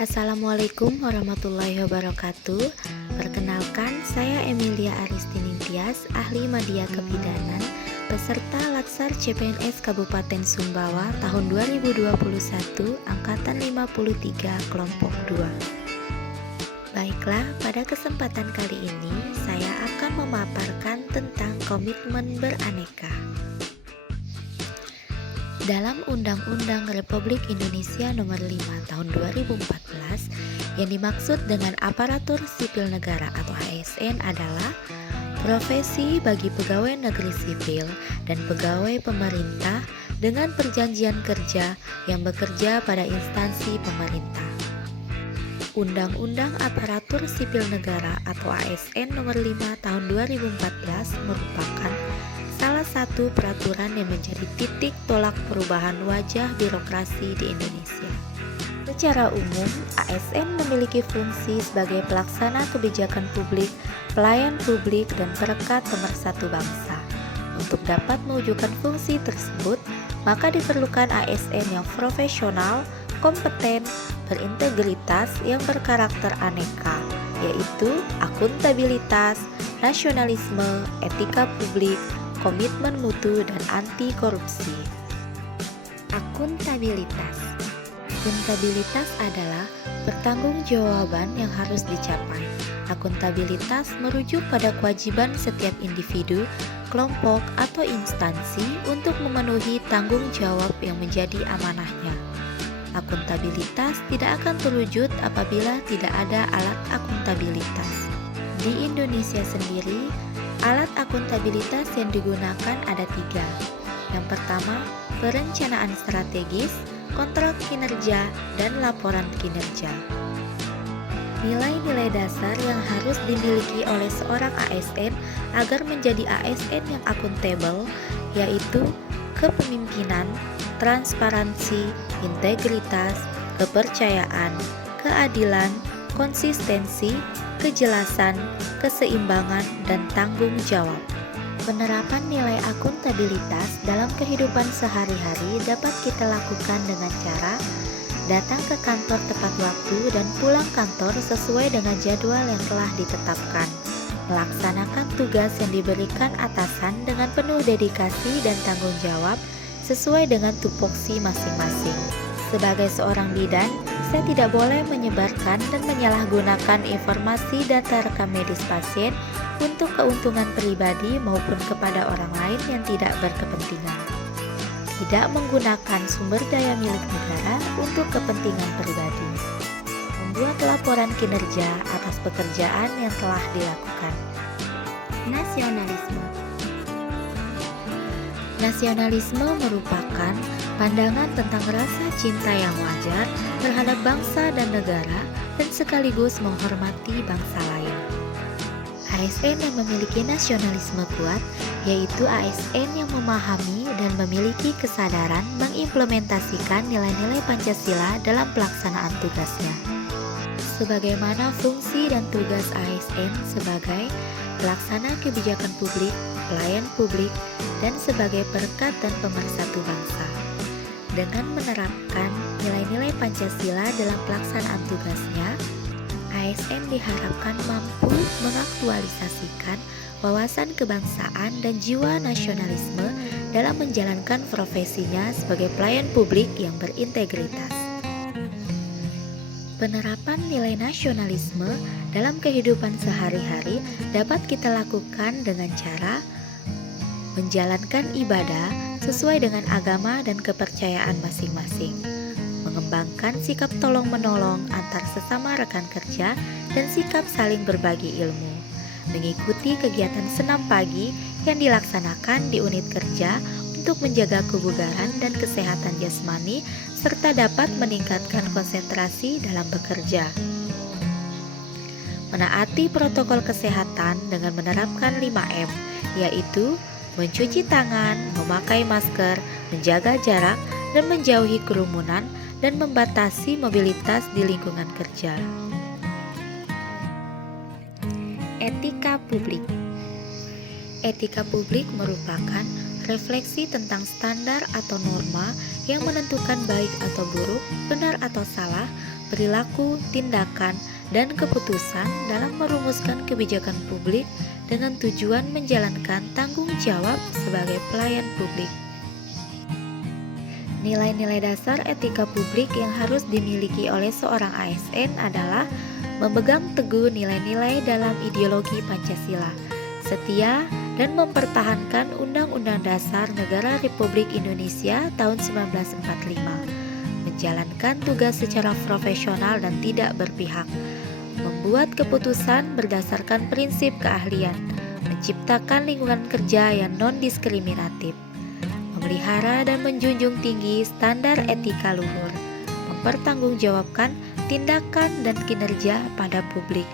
Assalamualaikum warahmatullahi wabarakatuh. Perkenalkan, saya Emilia Aristinin Tias, ahli media kebidanan, peserta Latsar CPNS Kabupaten Sumbawa tahun 2021, angkatan 53, kelompok 2. Baiklah, pada kesempatan kali ini saya akan memaparkan tentang komitmen beraneka. Dalam Undang-Undang Republik Indonesia Nomor 5 Tahun 2014, yang dimaksud dengan aparatur sipil negara atau ASN adalah profesi bagi pegawai negeri sipil dan pegawai pemerintah dengan perjanjian kerja yang bekerja pada instansi pemerintah. Undang-Undang Aparatur Sipil Negara atau ASN Nomor 5 Tahun 2014 merupakan salah satu peraturan yang menjadi titik tolak perubahan wajah birokrasi di Indonesia. Secara umum, ASN memiliki fungsi sebagai pelaksana kebijakan publik, pelayan publik, dan perekat pemersatu bangsa. Untuk dapat mewujudkan fungsi tersebut, maka diperlukan ASN yang profesional, kompeten, berintegritas, yang berkarakter aneka, yaitu akuntabilitas, nasionalisme, etika publik, komitmen mutu, dan anti korupsi. Akuntabilitas. Akuntabilitas adalah pertanggungjawaban yang harus dicapai. Akuntabilitas merujuk pada kewajiban setiap individu, kelompok, atau instansi untuk memenuhi tanggung jawab yang menjadi amanahnya. Akuntabilitas tidak akan terwujud apabila tidak ada alat akuntabilitas. Di Indonesia sendiri, alat akuntabilitas yang digunakan ada 3. Yang pertama, perencanaan strategis, kontrol kinerja, dan laporan kinerja. Nilai-nilai dasar yang harus dimiliki oleh seorang ASN agar menjadi ASN yang akuntabel yaitu kepemimpinan, transparansi, integritas, kepercayaan, keadilan, konsistensi, kejelasan, keseimbangan, dan tanggung jawab. Penerapan nilai akuntabilitas dalam kehidupan sehari-hari dapat kita lakukan dengan cara datang ke kantor tepat waktu dan pulang kantor sesuai dengan jadwal yang telah ditetapkan, melaksanakan tugas yang diberikan atasan dengan penuh dedikasi dan tanggung jawab sesuai dengan tupoksi masing-masing. Sebagai seorang bidan, saya tidak boleh menyebarkan dan menyalahgunakan informasi data rekam medis pasien untuk keuntungan pribadi maupun kepada orang lain yang tidak berkepentingan. Tidak menggunakan sumber daya milik negara untuk kepentingan pribadi. Membuat laporan kinerja atas pekerjaan yang telah dilakukan. Nasionalisme. Nasionalisme merupakan pandangan tentang rasa cinta yang wajar terhadap bangsa dan negara dan sekaligus menghormati bangsa lain. ASN yang memiliki nasionalisme kuat yaitu ASN yang memahami dan memiliki kesadaran mengimplementasikan nilai-nilai Pancasila dalam pelaksanaan tugasnya. Sebagaimana fungsi dan tugas ASN sebagai pelaksana kebijakan publik, pelayan publik, dan sebagai perekat dan pemersatu bangsa. Dengan menerapkan nilai-nilai Pancasila dalam pelaksanaan tugasnya, ASN diharapkan mampu mengaktualisasikan wawasan kebangsaan dan jiwa nasionalisme dalam menjalankan profesinya sebagai pelayan publik yang berintegritas. Penerapan nilai nasionalisme dalam kehidupan sehari-hari dapat kita lakukan dengan cara menjalankan ibadah sesuai dengan agama dan kepercayaan masing-masing, mengembangkan sikap tolong-menolong antar sesama rekan kerja dan sikap saling berbagi ilmu, mengikuti kegiatan senam pagi yang dilaksanakan di unit kerja untuk menjaga kebugaran dan kesehatan jasmani serta dapat meningkatkan konsentrasi dalam bekerja. Menaati protokol kesehatan dengan menerapkan 5M, yaitu mencuci tangan, memakai masker, menjaga jarak, dan menjauhi kerumunan, dan membatasi mobilitas di lingkungan kerja. Etika publik. Etika publik merupakan refleksi tentang standar atau norma yang menentukan baik atau buruk, benar atau salah, perilaku, tindakan, dan keputusan dalam merumuskan kebijakan publik dengan tujuan menjalankan tanggung jawab sebagai pelayan publik. Nilai-nilai dasar etika publik yang harus dimiliki oleh seorang ASN adalah memegang teguh nilai-nilai dalam ideologi Pancasila, setia dan mempertahankan Undang-Undang Dasar Negara Republik Indonesia tahun 1945, menjalankan tugas secara profesional dan tidak berpihak, membuat keputusan berdasarkan prinsip keahlian, menciptakan lingkungan kerja yang non-diskriminatif, memelihara dan menjunjung tinggi standar etika luhur, mempertanggungjawabkan tindakan dan kinerja pada publik,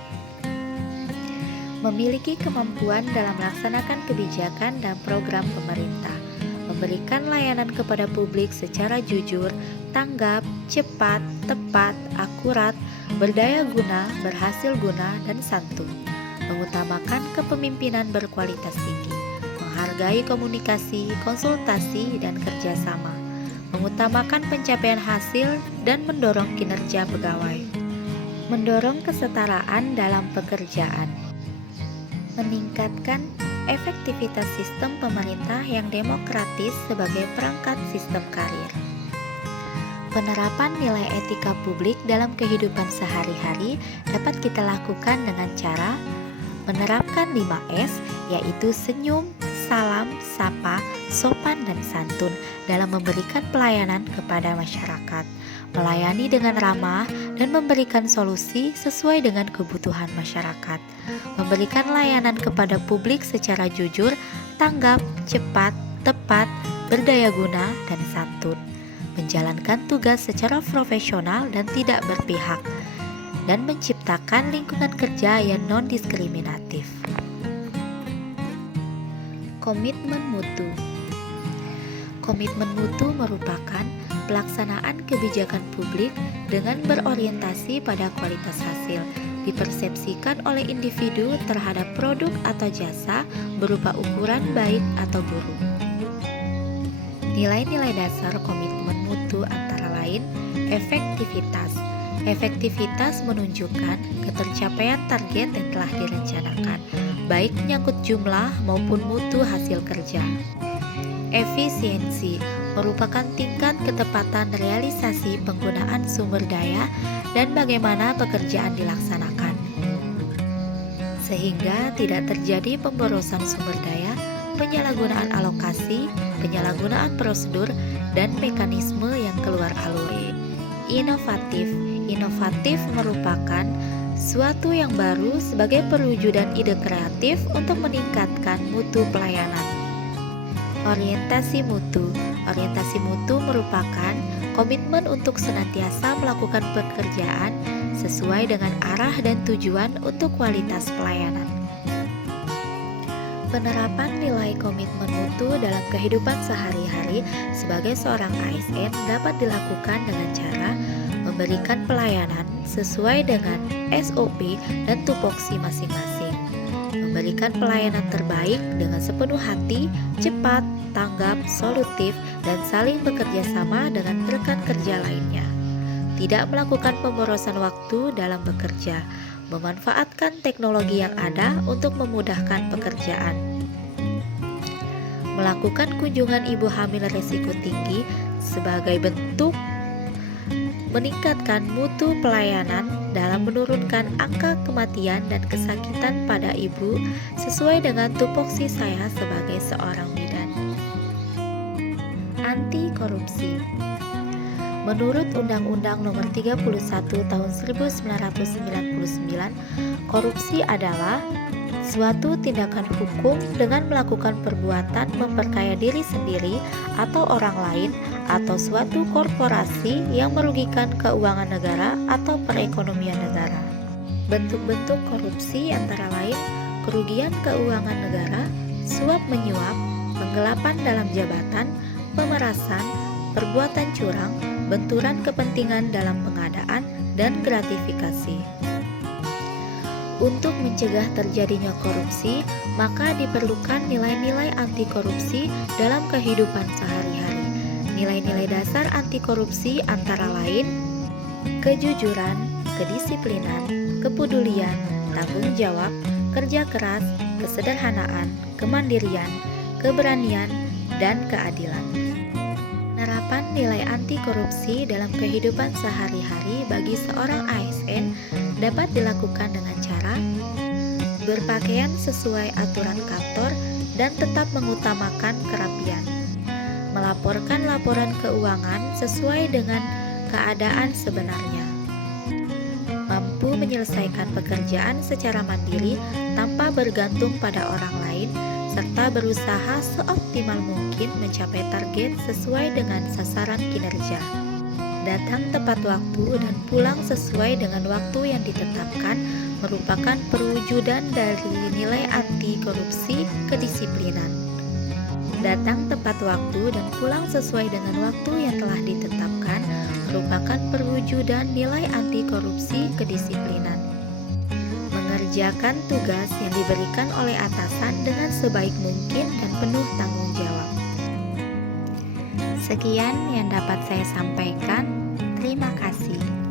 memiliki kemampuan dalam melaksanakan kebijakan dan program pemerintah, memberikan layanan kepada publik secara jujur, tanggap, cepat, tepat, akurat, berdaya guna, berhasil guna, dan santun, mengutamakan kepemimpinan berkualitas tinggi, menghargai komunikasi, konsultasi, dan kerjasama, mengutamakan pencapaian hasil, dan mendorong kinerja pegawai, mendorong kesetaraan dalam pekerjaan, meningkatkan efektivitas sistem pemerintah yang demokratis sebagai perangkat sistem karir. Penerapan nilai etika publik dalam kehidupan sehari-hari dapat kita lakukan dengan cara menerapkan 5S, yaitu senyum, salam, sapa, sopan, dan santun dalam memberikan pelayanan kepada masyarakat, melayani dengan ramah, dan memberikan solusi sesuai dengan kebutuhan masyarakat, memberikan layanan kepada publik secara jujur, tanggap, cepat, tepat, berdaya guna, dan santun, menjalankan tugas secara profesional dan tidak berpihak, dan menciptakan lingkungan kerja yang non-diskriminatif. Komitmen mutu. Komitmen mutu merupakan pelaksanaan kebijakan publik dengan berorientasi pada kualitas hasil, dipersepsikan oleh individu terhadap produk atau jasa berupa ukuran baik atau buruk. Nilai-nilai dasar komitmen mutu antara lain efektivitas. Efektivitas menunjukkan ketercapaian target yang telah direncanakan, baik menyangkut jumlah maupun mutu hasil kerja. Efisiensi merupakan tingkat ketepatan realisasi penggunaan sumber daya dan bagaimana pekerjaan dilaksanakan, sehingga tidak terjadi pemborosan sumber daya, penyalahgunaan alokasi, penyalahgunaan prosedur, dan mekanisme yang keluar alur. Inovatif. Inovatif merupakan suatu yang baru sebagai perwujudan ide kreatif untuk meningkatkan mutu pelayanan. Orientasi mutu. Orientasi mutu merupakan komitmen untuk senantiasa melakukan pekerjaan sesuai dengan arah dan tujuan untuk kualitas pelayanan. Penerapan nilai komitmen mutu dalam kehidupan sehari-hari sebagai seorang ASN dapat dilakukan dengan cara memberikan pelayanan sesuai dengan SOP dan tupoksi masing-masing, memberikan pelayanan terbaik dengan sepenuh hati, cepat, tanggap, solutif, dan saling bekerja sama dengan rekan kerja lainnya. Tidak melakukan pemborosan waktu dalam bekerja, memanfaatkan teknologi yang ada untuk memudahkan pekerjaan. Melakukan kunjungan ibu hamil risiko tinggi sebagai bentuk meningkatkan mutu pelayanan dalam menurunkan angka kematian dan kesakitan pada ibu sesuai dengan tupoksi saya sebagai seorang bidan. Anti korupsi. Menurut Undang-Undang Nomor 31 Tahun 1999, korupsi adalah suatu tindakan hukum dengan melakukan perbuatan memperkaya diri sendiri atau orang lain atau suatu korporasi yang merugikan keuangan negara atau perekonomian negara. Bentuk-bentuk korupsi antara lain kerugian keuangan negara, suap menyuap, penggelapan dalam jabatan, pemerasan, perbuatan curang, benturan kepentingan dalam pengadaan, dan gratifikasi. Untuk mencegah terjadinya korupsi, maka diperlukan nilai-nilai anti korupsi dalam kehidupan sehari-hari. Nilai-nilai dasar anti korupsi antara lain kejujuran, kedisiplinan, kepedulian, tanggung jawab, kerja keras, kesederhanaan, kemandirian, keberanian, dan keadilan. Penerapan nilai anti korupsi dalam kehidupan sehari-hari bagi seorang ASN dapat dilakukan dengan cara berpakaian sesuai aturan kantor dan tetap mengutamakan kerapian, melaporkan laporan keuangan sesuai dengan keadaan sebenarnya, mampu menyelesaikan pekerjaan secara mandiri tanpa bergantung pada orang lain, serta berusaha seoptimal mungkin mencapai target sesuai dengan sasaran kinerja. Datang tepat waktu dan pulang sesuai dengan waktu yang ditetapkan merupakan perwujudan dari nilai anti korupsi kedisiplinan. Datang tepat waktu dan pulang sesuai dengan waktu yang telah ditetapkan merupakan perwujudan nilai anti korupsi kedisiplinan. Mengerjakan tugas yang diberikan oleh atasan dengan sebaik mungkin dan penuh tanggung jawab. Sekian yang dapat saya sampaikan. Terima kasih.